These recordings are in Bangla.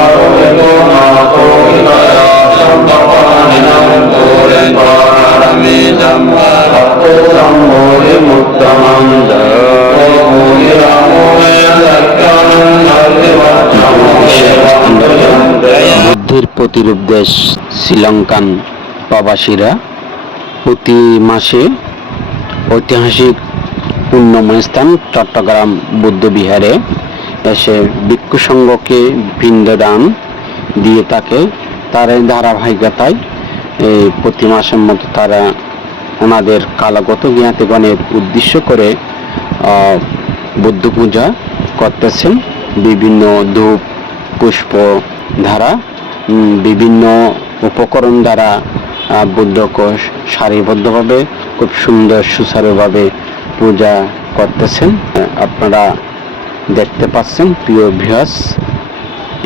आरोग्यो नाथो विनया सम्पपानिनं पूर्णपारमिदं भक्तो सम्भोधि मुक्तमं जय भूरि रामो मे বুদ্ধির প্রতিরূপ দেশ শ্রীলঙ্কান প্রবাসীরা প্রতি মাসে ঐতিহাসিক পুণ্যময় স্থান চট্টগ্রাম বুদ্ধ বিহারে এসে ভিক্ষু সংঘকে বৃন্দদান দিয়ে থাকে তার এই ধারাবাহিকতায় এই প্রতি মাসের মতো তারা ওনাদের কালাগত জ্ঞাতিগণের উদ্দেশ্য করে বুদ্ধ পূজা করতেছেন। বিভিন্ন ধূপ, পুষ্প দ্বারা বিভিন্ন উপকরণ দ্বারা আহ, বুদ্ধকে সারিবদ্ধভাবে খুব সুন্দর সুচারুভাবে পূজা করতেছেন। আপনারা দেখতে পাচ্ছেন প্রিয় ভিয়াস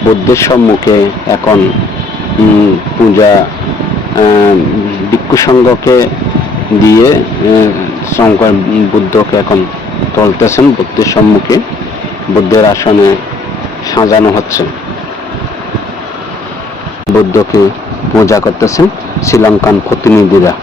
বুদ্ধের সম্মুখে এখন পূজা ভিক্ষু সংঘকে দিয়ে শঙ্কর বুদ্ধকে এখন তুলতেছেন বুদ্ধের সম্মুখে। বুদ্ধের আসনে সাজানো হচ্ছে। বুদ্ধকে পূজা করতেছেন। শ্রীলঙ্কান প্রতিনিধিরা।